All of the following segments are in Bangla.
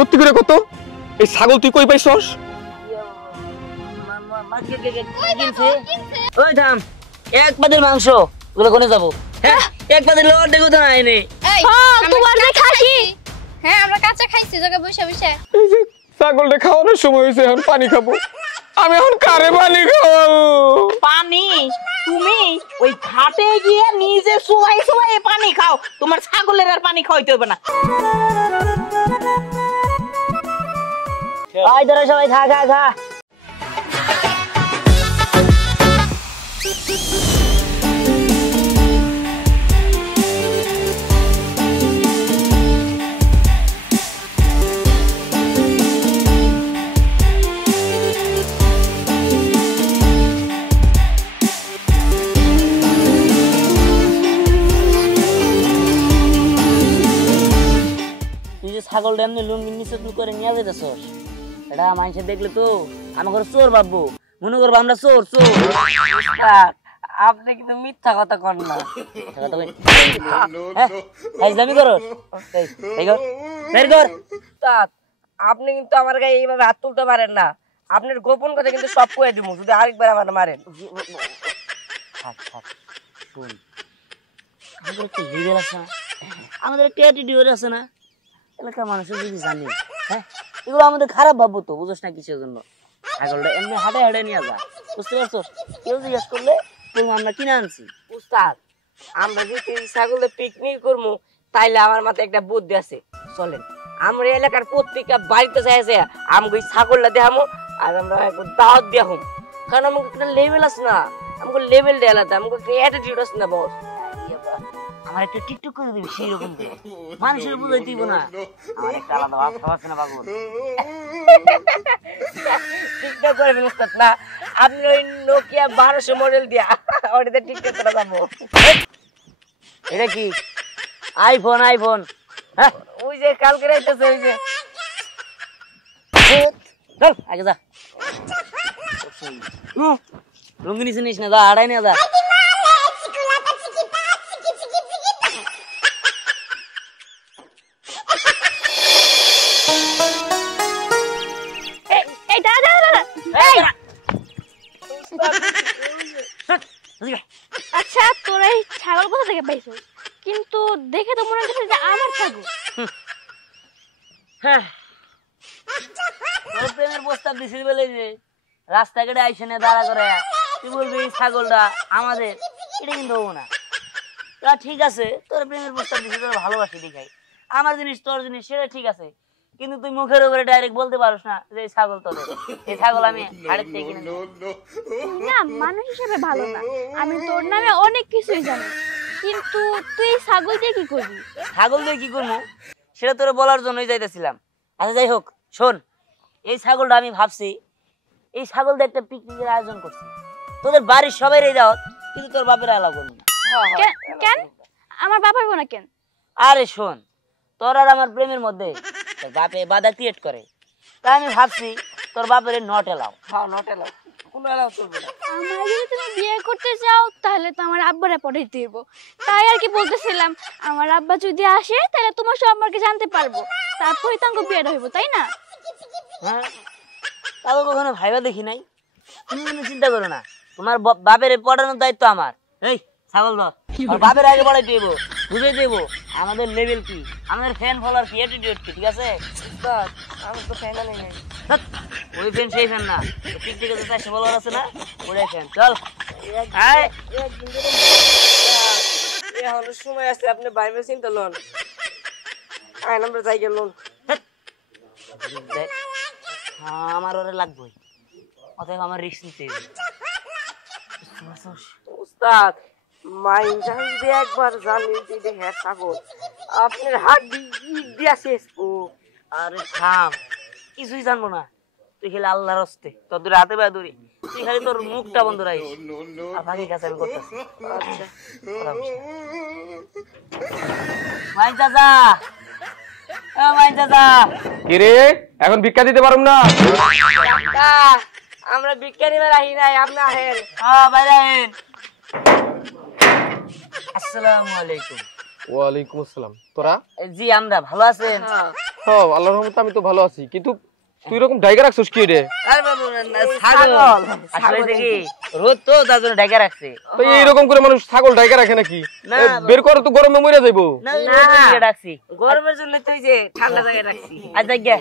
সত্যি করে কত এই ছাগল তুই কই পাইছস? ওই থাম, এক পাতের মাংস ওগুলো কোনে যাবো? হ্যাঁ, এক পাতের লোড দেখো তো নাই নেই। হ্যাঁ আমরা কাঁচা খাইছি জায়গা বসে বসে। এই যে ছাগলটা খাওয়ানোর সময় হয়েছে, এখন পানি খাবো। আমি এখন কারে পানি খাওয়াবো? পানি? তুমি ওই ঘাটে গিয়ে নিজে সোয়াই সোয়াই পানি খাও, তোমার ছাগলের আর পানি খাওয়াইতে হবে না। আয় ধরো সবাই, খা খা খা। ছাগলটা এমনি লুঙ্গির নিচে তুই করে নিয়ে যেতেছস, এটা মানুষে দেখলে তো আমার ঘরে চোর ভাববো, মনে করবো আমরা চোর চোর। আপনি কিন্তু মিথ্যা কথা কর না, আপনি কিন্তু আমার গায়ে এইভাবে হাত তুলতে পারেন না। আপনার গোপন কথা কিন্তু সব কয়ে দিব, যদি আরেকবার আমার মারেন। আমাদের একটা লিভেল আছে না, আমাদের একটা অ্যাটিটিউড আছে না, এলাকার মানুষের যদি জানি, হ্যাঁ এগুলো আমাদের খারাপ ভাববো তো, বুঝোস না কিসের জন্য? ছাগলটা এমনি হাঁটে হাঁটে নিয়ে যা, বুঝতে পারছো? কেউ জিজ্ঞেস করলে বলবো আমরা কিনে আনছি। উস্তাদ, আমরা যদি ছাগলে পিকনিক করবো তাইলে আমার মাথায় একটা বুদ্ধি আছে, চলেন আমরা এলাকার প্রত্যেকটা বাড়িতে চাইছে আমাকে ছাগলটা দেখামো আর আমরা দাওয়াত দেখাম, কারণ আমাকে একটা লেভেল আছে না, আমাকে লেভেলটা আলাদা, আমাকে একটা অ্যাটিটিউড আছে না বস। আমার একটা টিকটক করে দিবি সেই রকম মানুষের বুঝাই দিব না, আমার একটা আলাদা ভাব আছে না পাগল। টিকটক করে ফেলুস্তাদ না, আপনি ওই নোকিয়া 1200 মডেল দিয়া ওটাতে টিকটক করা যাবো। এটা কি আইফোন? আইফোন হ্যাঁ, ওই যে কালকে রাইতেছে, ওই যে চল আগে যা, লুঙ্গি নিচে নিস না, যা আড়াই না যা। আচ্ছা তোরা এই ছাগল কোথা থেকে পাইছো? কিন্তু দেখে তো মনে হচ্ছে যে আমার ছাগল। হ্যাঁ, তোর প্রেমের প্রস্তাব দিছিস বলে যে রাস্তাঘাটে আইসে না দাঁড়া করে তুই বলবি এই ছাগলটা আমাদের, এটা কিন্তু হবো না। তা ঠিক আছে, তোর প্রেমের প্রস্তাব দিছিস, তোর ভালোবাসি দেখাই, আমার জিনিস তোর জিনিস, সেটা ঠিক আছে, কিন্তু তুই মুখের উপরে ডাইরেক্ট বলতে পারোস না যে এই ছাগল তোদের, এই ছাগল আমি হাড়ের থেকে কিনে না। মানুষ হিসেবে ভালো না, আমি তোর নামে অনেক কিছুই জানি, কিন্তু তুই ছাগল দিয়ে কি করবি? ছাগল দিয়ে কি করবো সেটা তোরে বলার জন্যই যাইতেছিলাম। আচ্ছা যাই হোক, শোন, এই ছাগলটা আমি ভাবছি এই ছাগল দিয়ে একটা পিকনিকের আয়োজন করছি, তোদের বাড়ির সবাই দাও, কিন্তু তোর বাপের এলাও করবো না। কেন? আমার বাবার বোনা কেন? আরে শোন, তোর আর আমার প্রেমের মধ্যে বাপে বাধা ক্রিয়েট করে, তাই আমি ভাবছি তোর বাপের নট এলাও। হ্যাঁ নট এলাও, কোনো এলাও চলবে না। আমার যদি তুমি বিয়ে করতে চাও তাহলে তো আমার আব্বারে পড়াইতে দিব, তাই আর কি বলতেছিলাম, আমার আব্বা যদি আসে তাহলে তোমার সম্পর্কে জানতে পারবো, তারপরে তো আমার বিয়েটা হইব, তাই না? হ্যাঁ, তাও কখনো ভাইবা দেখি নাই, তুমি কোনো চিন্তা করো না, তোমার বাপের পড়ানোর দায়িত্ব আমার। এই ছাগল ধর, বাপের আগে পড়াই দেব, বুঝাই দেব আমাদের লেভেল কি, আমাদের ফ্যান ফলোয়ার কি, অ্যাটিটিউড কি, ঠিক আছে? আমি তো ফ্যান আনি নাই, ওই ফ্যান সেই ফ্যান না, পিকনিকে যে 400 ফলোয়ার আছে না, ওই ফ্যান। চল আয়, এখন সময় আছে, আপনি বাইরে চিন্তা লন, আয় আমরা যাই গেল। আমার ওরে লাগবে, অতএব আমার রিস্ক নিতে হবে। উস্তাদ, মাইন্ডটা যদি একবার জানি যে হ্যাঁ ছাগল আপনার হাত দিয়া শেষ। ও আরে থাম, কিছুই জানবো না, তুই খেলে আল্লাহর হস্তে, তোর দূরে হাতে পায়ে দূরে, তুই খালি তোর মুখটা বন্ধ রাখিস, আর বাকি কাজ আমি করতেছি। আচ্ছা মাইন চাচা, মাইন চাচা, কি রে, এখন ভিক্ষা দিতে পারুম না? আমরা ভিক্ষা নিবার আহি নাই, আপনি আহেন। হ্যাঁ বাইরে আহেন। আসসালামু আলাইকুম। ওয়ালাইকুম আসসালাম। তোরা? জি আমরা ভালো আছেন? হ্যাঁ আল্লাহর রহমতে আমি তো ভালো আছি, কিন্তু তুই এরকম ডাইগা রাখছিস কি রে? আরে বাবু ছাগল আসলে কি রোদ তো তার জন্য ঢাকা রাখছে। তো এইরকম করে মানুষ ছাগল ডাইগা রাখে নাকি? না, বের করে তো গরমে মরে যাইবো। না রাখছি গরমের জন্য তুই যে ঠান্ডা জায়গায় রাখছি। আচ্ছা গিয়া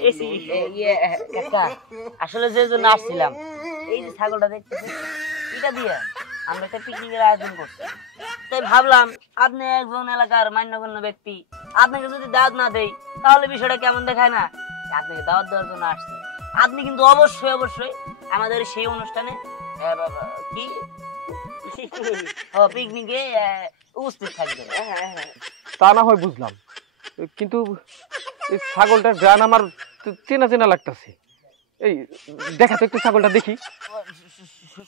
কাকা আসলে যে জন্য আসছিলাম এই যে ছাগলটা দেখতেছি এটা দিয়ে আমরা একটা পিকনিকের আয়োজন করছি, তাই ভাবলাম আপনি একজন এলাকার মান্যগণ্য ব্যক্তি, আপনাকে যদি দাওয়াত না দেই তাহলে বিষয়টা কেমন দেখায় না? আপনাকে দাওয়াত দেওয়ার জন্য আসছি। আপনি কিন্তু অবশ্যই অবশ্যই আমাদের সেই অনুষ্ঠানে কি পিকনিকে উপস্থিত থাকবেন। তা না হয় বুঝলাম, কিন্তু এই ছাগলটার গান আমার চেনা চেনা লাগতেছে। এই দেখা তো একটু ছাগলটা দেখি।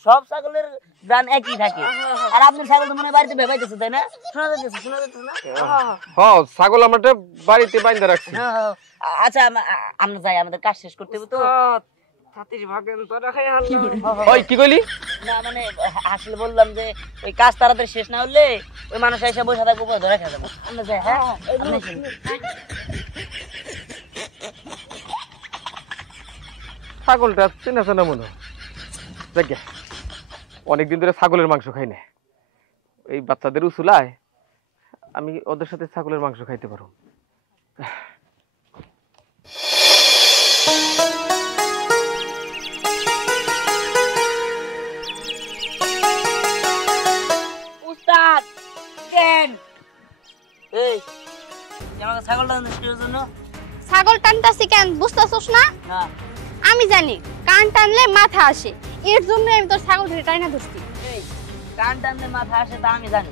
সব ছাগলের গান একই থাকে, আর আপনার ছাগল তো মনে হয় বাড়িতে ভেবাইতেছে, তাই না? শোনা যাচ্ছে না? হ্যাঁ ছাগল আমরা বাড়িতে বাইন্ধা রাখছি। আচ্ছা আমরা যাই, আমাদের কাজ শেষ করতে হবে তো। ওই কি কইলি? না মানে আসলে বললাম যে ওই কাজ তাড়াতাড়ি শেষ না হলে ওই মানুষ এসে বসে থাকবো, পরে ধরে খেয়ে যাবো। আমরা যাই। হ্যাঁ ছাগলটা চেনা চেনা মনে হয়। দেখ অনেকদিন ধরে ছাগলের মাংস খাই না, এই বাচ্চাদের উসুলায় আমি ওদের সাথে ছাগলের মাংস খাইতে পারো। উস্তাদ দেন এই আমাকে ছাগলটা নিষ্ক্রিয় জন্য ছাগল টানতাছি কেন বুঝতেছস না? না আমি জানি কান টানলে মাথা আসে, এর জন্য আমি তোর ছাগল ধরে টাইনা ধরছি। এই কান টানলে মাথা আসে তা আমি জানি,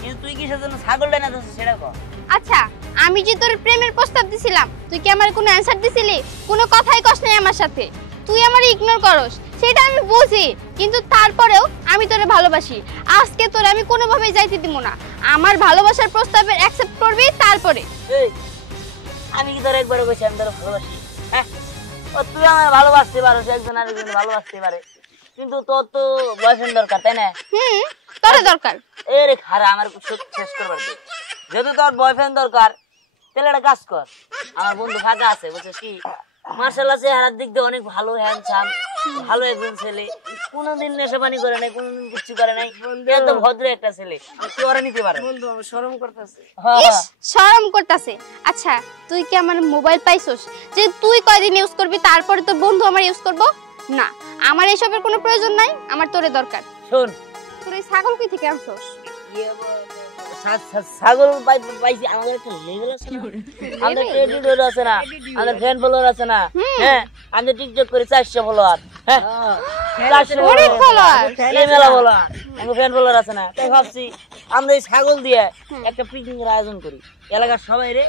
কিন্তু তুই কিসের জন্য ছাগলটা না ধরছিস সেটা কর। আচ্ছা আমি যে তোর প্রেমের প্রস্তাব দিছিলাম তুই কি আমার কোনো অ্যানসার দিছিলি? কোনো কথাই কস নাই আমার সাথে, তুই আমার ইগনোর করস সেটা আমি বুঝি, কিন্তু তারপরেও আমি তোরে ভালোবাসি। আজকে তোরে আমি কোনোভাবেই যাইতে দিব না, আমার ভালোবাসার প্রস্তাবের অ্যাকসেপ্ট করবি তারপরে। এই আমি কি তোর একবারে কইছি আমি তোর ভালোবাসি? হ্যাঁ ও তুই আমার ভালোবাসতে পারো, একজন আরেকজন ভালোবাসতে পারে, কিন্তু তোর তো বয়ফ্রেন্ড দরকার, তাই না? তোরে দরকার। এ রে খারা আমার শেষ করবার দে। যেহেতু তোর বয়ফ্রেন্ড দরকার তাহলে একটা কাজ কর, আমার বন্ধু ফাঁকা আছে বুঝছিস কি, মার্শাল্লাহ চেহারার দিক দিয়ে অনেক ভালো, হ্যান্ডসাম, ভালো একজন ছেলে, কোনোদিন নেশা পানি করে নাই, কোনোদিন কিছু করে নাই, এত ভদ্র একটা ছেলে, তুই ওরা নিতে পারো। বন্ধু আমি শরম করতেছি। ইস শরম করতেছে। আচ্ছা তুই কি আমার মোবাইল পাইছস যে তুই কয়দিন ইউজ করবি তারপরে তোর বন্ধু আমার ইউজ করব? না, আমার এসবের কোনো প্রয়োজন নাই, আমার তোরে দরকার। শোন তোর এই ছাগল কই থেকে আনছস? ছাগল পাইছি, আমাদের একটা লেভেল আছে না, আমাদের ক্রেডিট আছে না, আমাদের ফ্যান ফলোয়ার আছে না। হ্যাঁ আমি টিকটক করি 400 ফলোয়ার। হ্যাঁ 400 অনেক ফলোয়ার, মেলা ফলোয়ার, আমার ফ্যান ফলোয়ার আছে না। তাই ভাবছি আমরা এই ছাগল দিয়ে একটা পিকনিকের আয়োজন করি, এলাকার সবাই রে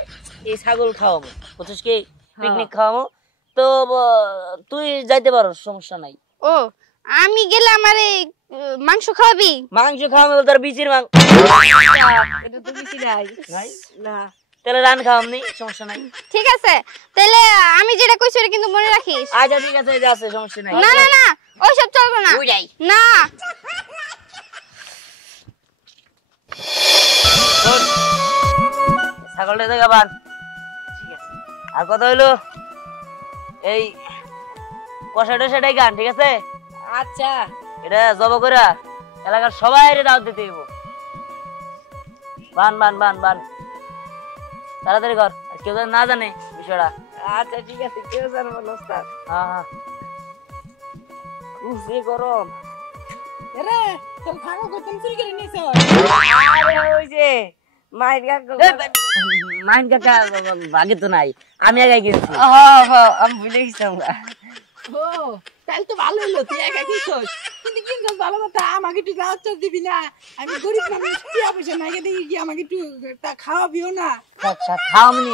এই ছাগল খাওয়াবো, বুঝছিস কি, পিকনিক খাওয়াবো। তো তুই যাইতে পারো, সমস্যা নাই। ও আমি গেলে আমারে মাংস খাওয়াবি? মাংস খাওয়াবো বলতে আর বিচির মাংস? এটা তো বিচি নাই না, তাহলে রান খাওয়ামনি, সমস্যা নাই। ঠিক আছে তাহলে আমি যেটা কইছি ওটা কিন্তু মনে রাখিস। আচ্ছা ঠিক আছে, যা আছে সমস্যা নাই। না না না ওইসব চলবে না। না ছাগলটা দেখা পান, ঠিক আছে। আর কথা হইলো এই কষাটা সেটাই গান, ঠিক আছে? আচ্ছা এটা জব করে এলাকার সবাই দাওয়াত দিতে হইব। বান বান বান বান তাড়াতাড়ি কর, কেউ যেন না জানে বিষয়টা। আচ্ছা ঠিক আছে, কেউ জানবো না ওস্তাদ। হ্যাঁ হ্যাঁ খুবই গরম রে, তোর ছাগল কতদিন চুরি করে নিয়েছ? আরে ওই যে মাইন কাকা ভাগে তো নাই, আমি একাই কিনছি। আমি ভুলে গেছিলাম। ও তাহলে তো ভালো হলো, তুই একা খেয়েছিস, কিন্তু কিনছিস ভালো কথা, আমাকে একটু দাওয়াত দিবি না? আমি গরিব মানুষ, টিয়া পয়সা নাই, দেখি কি আমাকে একটু খাওয়াবিও না? খাওয়ামনি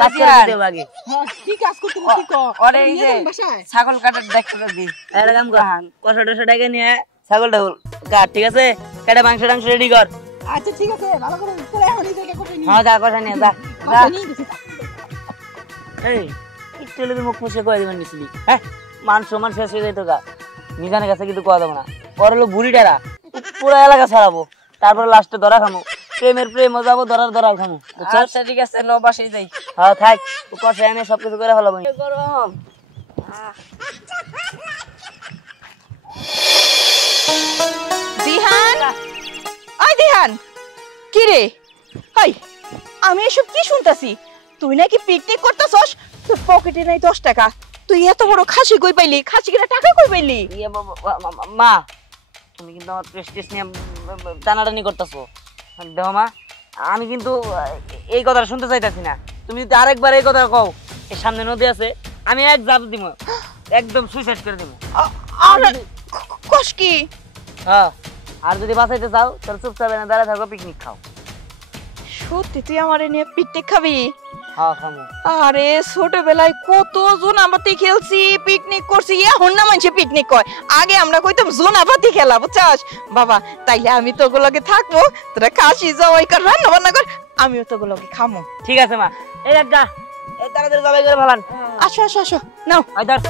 কাজ করে দিতে আগে। কি কাজ করতে কি কর? বাসায় ছাগল কাটার দেখতে পাবি, এরকম কর, কষা টষা টাকা নিয়ে ছাগলটা কাট, ঠিক আছে? কেটে মাংস টাংস রেডি কর। আচ্ছা ঠিক আছে, ভালো করে তোরা এখন এই জায়গা কোথায় নিয়ে? হ্যাঁ যা কষা নিয়ে যা। নিয়ে গেছি। এই একটু হলে মুখ মুছে কয়ে দেবেন নিছিলি, হ্যাঁ মান সম্মান শেষ হয়ে যেত গা, মিজানের কাছে কিন্তু কয়া দেবো না। পর হলো বুড়িটারা পুরো এলাকা ছাড়াবো, তারপরে লাস্টে ধরা খামো, প্রেমের প্রেমও যাবো, ধরার ধরাও খামো। আচ্ছা ঠিক আছে, বাসায় যাই। হ্যাঁ থাক, ও কষে এনে সবকিছু করে ফেলাবো। গরম দিহান, ওই দিহান, কি রে? হাই, আমি এসব কি শুনতাছি? তুই নাকি পিকনিক করতেছস, তোর পকেটে নাই 10 টাকা। তুই এত বড় খাসি কই পাইলি? খাসি কিনা টাকা কই পাইলি? মা, তুমি কিন্তু আমার প্রেস্টিজ নিয়ে টানাটানি করতেছো। দেখো মা, আমি কিন্তু এই কথাটা শুনতে চাইতেছি না। তুমি যদি আরেকবার এই কথা কও, এই সামনে নদী আছে, আমি এক জাপ দিব, একদম সুইসাইড করে দিব। আর কস কি? হ্যাঁ, আর যদি বাঁচাইতে চাও তাহলে চুপচাপ এনে দাঁড়ায় থাকো, পিকনিক খাও। সত্যি তুই আমারে নিয়ে পিকনিক খাবি? হ্যাঁ খাবো। আরে ছোটবেলায় কতজন আমাতে খেলছি, পিকনিক করছি, এখন না মানুষে পিকনিক কয়। আগে আমরা কইতাম জোনাপাতি খেলা, বুঝছস বাবা? তাইলে আমি তো ওগুলোকে থাকবো, তোরা খাসি জবাই কর, রান্না বান্না কর, আমিও তো ওগুলোকে খামো। ঠিক আছে মা, এই এক গা, এই তাড়াতাড়ি জবাই করে ফেলান। আসো আসো আসো, নাও। আইদার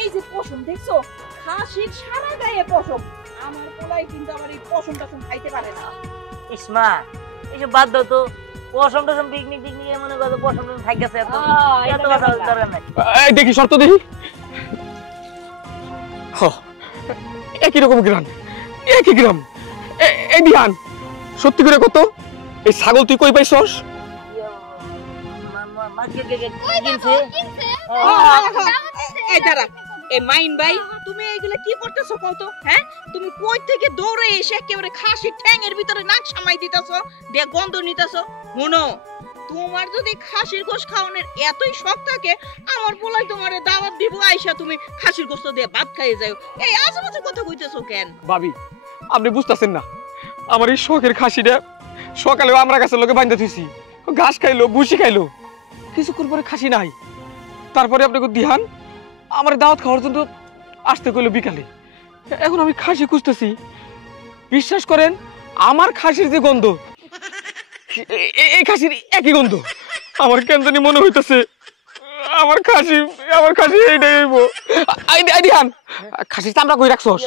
এই যে পশম দেখছো, খাসির সারা গায়ে পশম। আমার পোলাই কিন্তু আমার এই পশম টশম খাইতে পারে না। ইসমা, এইসব বাদ দাও তো। পশম টসম পিকনিক টিকনিক মনে করো, পশম টসম থাক গেছে, এত কথা দরকার নাই। এই দেখি শর্ত দেখি। একই রকম গ্রাম, একই গ্রাম। এই দিহান, সত্যি করে কত এই ছাগল তুই কই পাইছস? এই দাঁড়া, এই মাইন ভাই, তুমি এইগুলা কি করতেছো কত? হ্যাঁ, তুমি কই থেকে দৌড়ে এসে একেবারে খাসির ঠ্যাঙের ভিতরে নাক সামাই দিতেছো, দিয়ে গন্ধ নিতেছো? শুনো, তোমার যদি খাসির গোশ খাওয়ানোর এতই শখ থাকে, আমার পোলাই তোমারে দাওয়াত দিব, আইসা তুমি খাসির গোশত দিয়ে ভাত খাইয়ে যাও। এই আজেবাজে কথা কইতেছো কেন? ভাবি, আপনি বুঝতেছেন না, আমার এই শখের খাসিটা সকালেও আমরা কাছে লোকে বাঁধতে থুইছি, ঘাস খাইলো, ভুসি খাইলো, কিছুক্ষণ পরে খাসি নাই। তারপরে আপনাকে দিহান আমার দাওয়াত খাওয়ার জন্য আসতে কইলো বিকালে। এখন আমি খাসি খুঁজতেছি, বিশ্বাস করেন আমার খাসির যে গন্ধ, এই খাসির একই গন্ধ। আমার কেন জানি মনে হইতেছে আমার খাসি এইটাই হইব। দিহান, খাসির চামড়া কই রাখছস?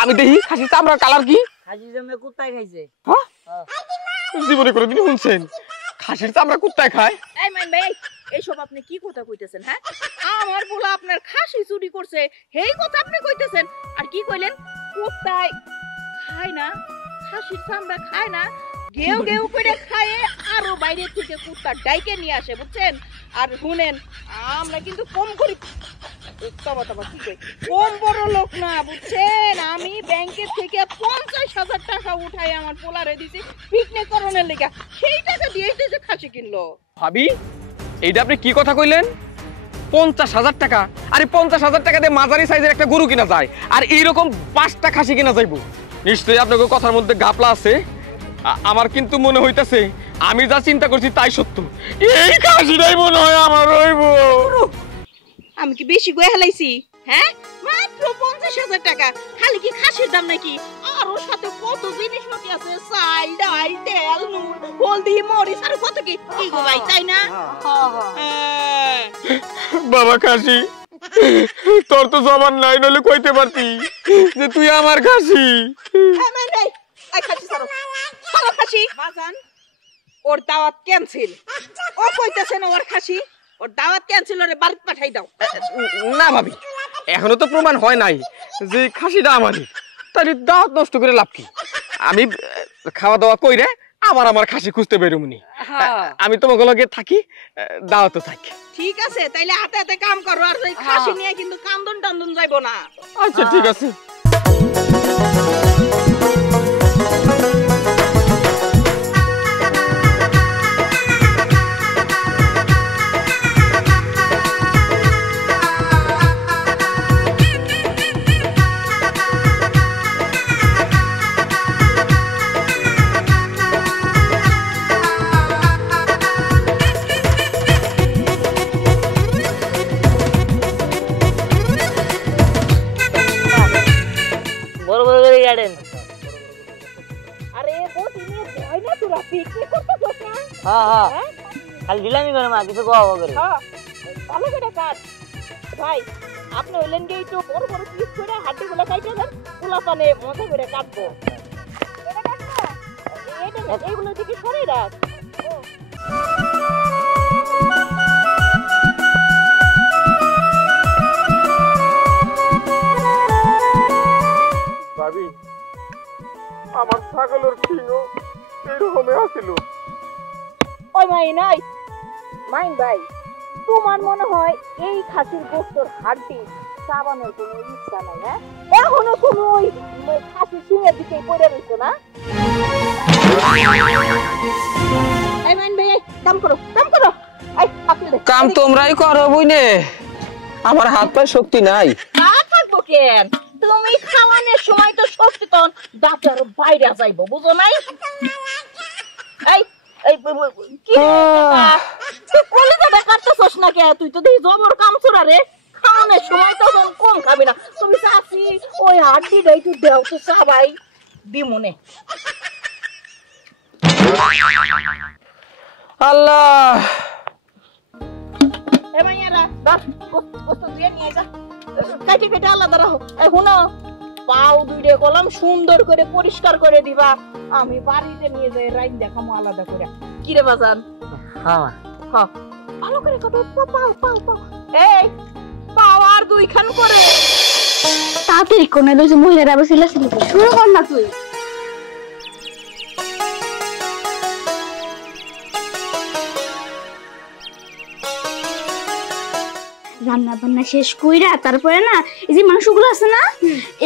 আমি দেখি খাসির চামড়ার কালার কি? খাসি জমে কুত্তায় খাইছে। হ্যাঁ, জীবনে কোনোদিন শুনছেন খাসির চামড়া কুত্তায় খায়? এই মাইন ভাই, এইসব আপনি কি কথা কইতেছেন? হ্যাঁ, আমার বলা আপনার খাসি চুরি করছে, এই কথা আপনি কইতেছেন? আর কি কইলেন? কুত্তায় খায় না, খাসির চামড়া খায় না, গেউ গেউ করে খায়, আরো বাইরে থেকে কুত্তা ডাইকে নিয়ে আসে, বুঝছেন? আর শুনেন, আমরা কিন্তু কম করি, কম বড় লোক না, বুঝছেন? আমি ব্যাংকের থেকে 50,000 টাকা উঠাই আমার পোলারে দিছি পিকনিক করণের লেগে, সেই টাকা দিয়েই তো যে খাসি কিনলো। ভাবি, এইটা আপনি কি কথা কইলেন? 50,000 টাকা? আরে 50,000 টাকা দিয়ে মাঝারি সাইজের একটা গরু কিনা যায়, আর এইরকম 5টা খাসি কিনা যাইব? নিশ্চয়ই আপনাকে কথার মধ্যে গাপলা আছে। আমার কিন্তু মনে হইতাছে আমি যা চিন্তা করছি তাই সত্য। এই খাসিটাই মনে হয় আমার হইব। আমি কি বেশি গয়ে হেলাইছি? হ্যাঁ, মাত্র 50,000 টাকা। খালি কি খাসির দাম নাকি? আরো সাথে কত জিনিসপাতি আছে, চাল ডাল তেল নুন হলদি মরিচ আর কত কি কি গো ভাই, তাই না? হ্যাঁ। বাবা খাসি, তোর তো জবান নাই, নইলে কইতে পারতি যে তুই আমার খাসি। এই খাসি ছাড়ো, ছাড়ো খাসি। বাজান, ওর দাওয়াত ক্যান্সেল। ও কইতেছে না ওর খাসি, ওর দাওয়াত ক্যান্সেল, ওরে বাড়ি পাঠাই দাও। না ভাবি, এখনো তো প্রমাণ হয় নাই যে খাসিটা আমারই, তাহলে দাওয়াত নষ্ট করে লাভ কি? আমি খাওয়া দাওয়া কইরে আমার খাসি খুঁজতে বেরোমনি। আমি তোমাকে লগে থাকি, দাওয়াতও থাকি। ঠিক আছে, তাইলে হাতে হাতে কাম করো, আর ওই খাসি নিয়ে কিন্তু কান্দন টান্দন যাইবো না। আচ্ছা ঠিক আছে। হ্যাঁ হ্যাঁ খালি ঢিলামি করে মা কিছু কোয়া করে হ্যাঁ ভালো করে কাট ভাই আপনি হইলেন কি একটু বড় বড় পিস করে হাড্ডি গুলো কাটে দেন পোলা পানে মজা করে কাটবো এটা কাটবো এটা না এইগুলো দিকে সরে রাখ ভাবি আমার ছাগলের ঠিঙ্গো এরকমই আসিল। ওই মাইন ভাই তোমার মনে হয় এই খাসির গোস্তর হাড্ডি চাবানোর কোনো ইচ্ছা নাই হ্যাঁ এখনো তুমি ওই খাসির সিংহের দিকে পড়ে রয়েছো না এই মাইন ভাই কাম করো এই আপনি কাম তোমরাই করো বুঝনে, আমার হাত পায়ে শক্তি নাই। না থাকবো কেন তুমি খাওয়ানোর সময় তো সচেতন ডাক্তার বাইরে যাইবো বুঝো নাই এই এই কি তুই কলিজাটা কাটতেছস না কে তুই তো দেখি জবর কাম চোরা রে খাওয়ানোর সময় তো কম খাবি না তুমি চাচি ওই হাড্ডিটা একটু দেও তো চা ভাই দিমনে আল্লাহ এ মাইয়ারা বাস কষ্ট দিয়ে নিয়ে যা কাটি আলাদা রাখো এই হুনো পাও দুইটা কলম সুন্দর করে পরিষ্কার করে দিবা আমি বাড়িতে নিয়ে যাই রাইন দেখামো আলাদা করে কি রে বাজান হ্যাঁ হ্যাঁ ভালো করে কাটো পাও এই পাও আর দুইখান করে তাড়াতাড়ি কোন এলো যে মহিলারা আবার সিলাসিলি শুরু কর না তুই। রান্না বান্না শেষ কইরা তারপরে না এই যে মাংসগুলো আছে না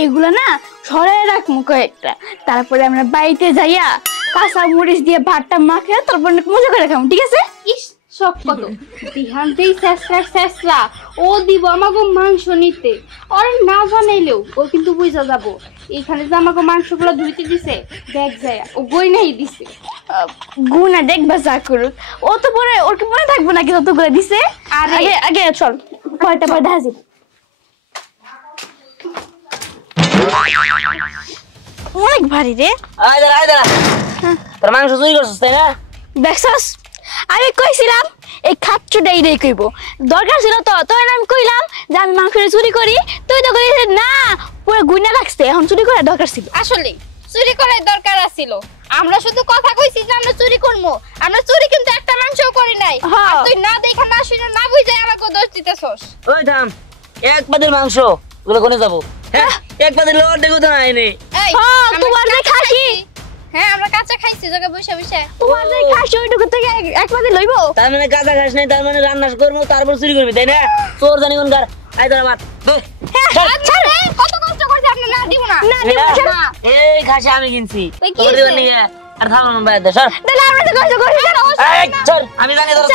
এগুলা না সরাই রাখবো কয়েকটা, তারপরে আমরা বাড়িতে যাইয়া কাঁচা মরিচ দিয়ে ভাতটা মাখে তারপর মজা করে খাবো, ঠিক আছে? ইস সব কত দিহান্তেই শেষরা ও দিব আমাকে মাংস নিতে, ওরে না জানাইলেও ও কিন্তু বুঝা যাব এখানে যে আমাকে মাংসগুলো ধুইতে দিছে দেখ যায় ও বই নাই দিছে গুনা দেখবা যা করুক ও তো পরে ওর কি মনে থাকবো নাকি ততগুলো দিছে। আর আগে আগে চল পয়টা হাজির অনেক ভারী রে। আয় দাঁড়া তোর মাংস চুরি করছিস তাই না? দেখছস আমি কইছিলাম এই খাচ্চুটা এইটাই কইব, দরকার ছিল তো তোর আমি কইলাম যে আমি মাংস চুরি করি, তুই তো কইছিস না পুরো গুইনা রাখছে, এখন চুরি করার দরকার ছিল। আসলে চুরি করার দরকার আছিল, আমরা শুধু কথা কইছি যে আমরা চুরি করবো, আমরা চুরি কিন্তু একটা মাংসও করি নাই। হ্যাঁ। আর তুই না দেখা না শুনে না বুঝে আমাকে দোষ দিতেছস। ওই থাম, এক পাতিল মাংস ওগুলো কোনে যাবো? হ্যাঁ এক পাতিল লোড দেখো তো নাই নেই। এই হ্যাঁ, আমরা তোমার যে কাঁচা খাসি। খাইছি। হ্যাঁ আমরা কাঁচা খাইছি জায়গা বসে বসে। তোমার যে খাসি ওইটুকু থেকে একবারে লইবো? তার মানে কাঁচা খাস নাই, তার মানে রান্না করবো তারপর চুরি করবি তাই না? তোর জানি কোন কার আয় তোর আমার আচ্ছা রে, কত কষ্ট করছে আপনি না দিব না। না দিব না। এই খাসি আমি কিনছি তাই কি তোর দিবেন নাকি? আর থামো না বাইরে সর তাহলে আমরা তো কষ্ট করি না। এই সর আমি জানি তোর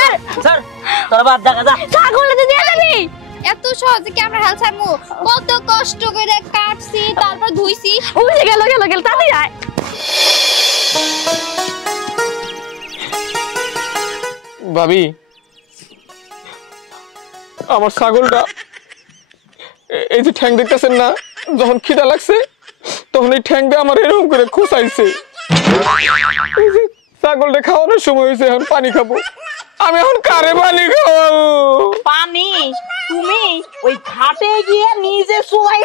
সর তোর বাদ দেখা যা ছাগলে তো দিয়ে দিবি। এত সহজে কি আমরা হাল ছাড়মু? কত কষ্ট করে কাটছি তারপর ধুইছি। বুঝে গেল তাড়াতাড়ি আয়। ভাবি আমার ছাগলটা এই যে ঠ্যাং দেখতেছেন না, যখন খিদা লাগছে তখন এই ঠ্যাংটা আমার এরকম করে খোঁচাইছে। এই যে ছাগলটা খাওয়ানোর সময় হয়েছে, এখন পানি খাবো। আমি এখন কারে পানি খাওয়াবো? পানি তুমি ওই ঘাটে গিয়ে নিজে সোয়াই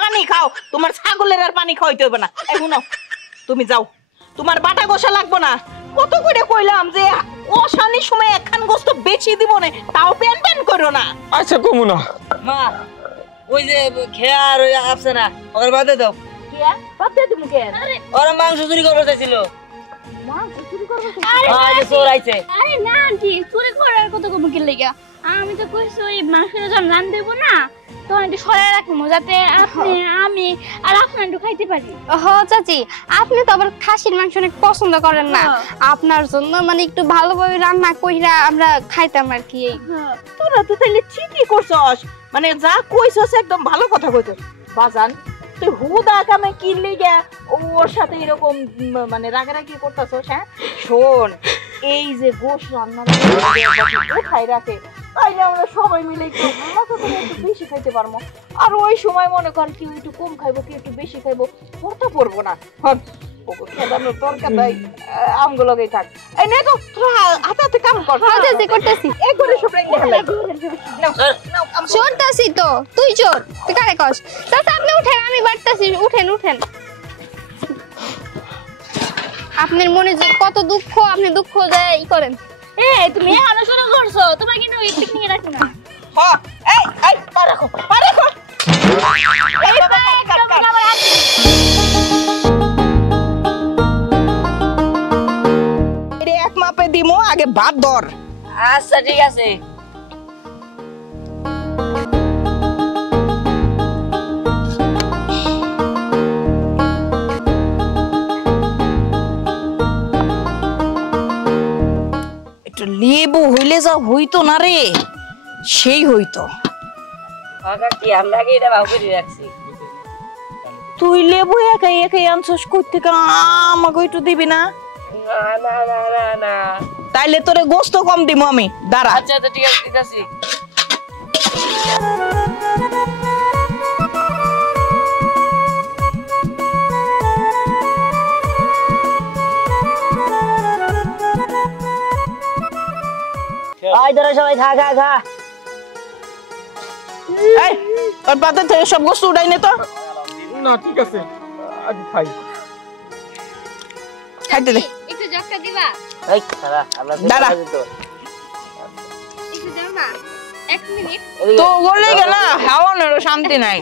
পানি খাও, তোমার ছাগলের আর পানি খাওয়াইতে হবে না। এখন তুমি যাও, তোমার বাটা গোসা লাগবে না। কত করে কইলাম যে অশানির সময় একখান গোস্ত বেশি দিব না, তাও প্যান করো না। আচ্ছা কমু না। মা ওই যে খেয়ার ওই আপছে না ওর বাদে দাও। কি পাতে তুমি কেন ওরা মাংস চুরি করতে চাইছিল। মাংস চুরি করবে? আরে যে চোর আইছে। আরে না আন্টি চুরি করার কত কম কি লাগা, আমি তো কইছি ওই মাংসটা যখন রান দেব না তখন একটু সরাই রাখবো যাতে আপনি আমি আর আপনার একটু খাইতে পারি। হ চাচি, আপনি তো আবার খাসির মাংস অনেক পছন্দ করেন না, আপনার জন্য মানে একটু ভালোভাবে রান্না কইরা আমরা খাইতাম আর কি। তোরা তো তাইলে ঠিকই করছস, মানে যা কইছস একদম ভালো কথা কইছস। বাজান তুই হুদা কামে কি লিগে ওর সাথে এরকম মানে রাগারাগি করতেছস? হ্যাঁ শোন, এই যে গোশ রান্না কোথায় রাখে, তাইলে আমরা সবাই মিলে একটু মজা করে একটু বেশি খাইতে পারবো। আর ওই সময় মনে কর কেউ একটু কম খাইবো, কেউ একটু বেশি খাইবো, করতে পারবো না। ওকে খেদানোর দরকার নাই, আমগুলোকেই থাক। এই নে তো তোর হাতে কাম কর। করতেছি করতেছি এই করে সব রাইন দেখালে নাও স্যার নাও কাম কর। চোরতাছি তো, তুই চোর, তুই কারে কস? চাচা আপনি উঠেন, আমি বাড়তাছি, উঠেন উঠেন। আপনার মনে যে কত দুঃখ, আপনি দুঃখ যায় ই করেন। তুমি এখনো শুরু করছো, তোমার কিন্তু পিকনিকে রাখি না। হ্যাঁ এই এই পা রাখো পা রাখো। এই বাবা কাট কাট। এরে এক মাপে দিমু, আগে ভাত ধর। আচ্ছা ঠিক আছে। একটু লেবু হইলে যা হইতো না রে, সেই হইতো। কি আমরা আগে এটা ভাব করে রাখছি। তুই লেবু একাই একাই আনছস কই থেকে, আমাকে একটু দিবি না? না না না না না। তাইলে তোরে গোস্ত কম দিমু আমি, দাঁড়া। আচ্ছা আচ্ছা ঠিক আছে দিতাছি। ধরো সবাই খা খা খা। এই ওর পাতে থেকে সব গোস্ত উঠাই নে তো। না ঠিক আছে, আগে খাই। খাইতে দে। একটু জগটা দিবা? এই সারা আমরা দাঁড়া। একটু দাও না, 1 মিনিট। তো বলে গেল হাওয়ানোর শান্তি নাই।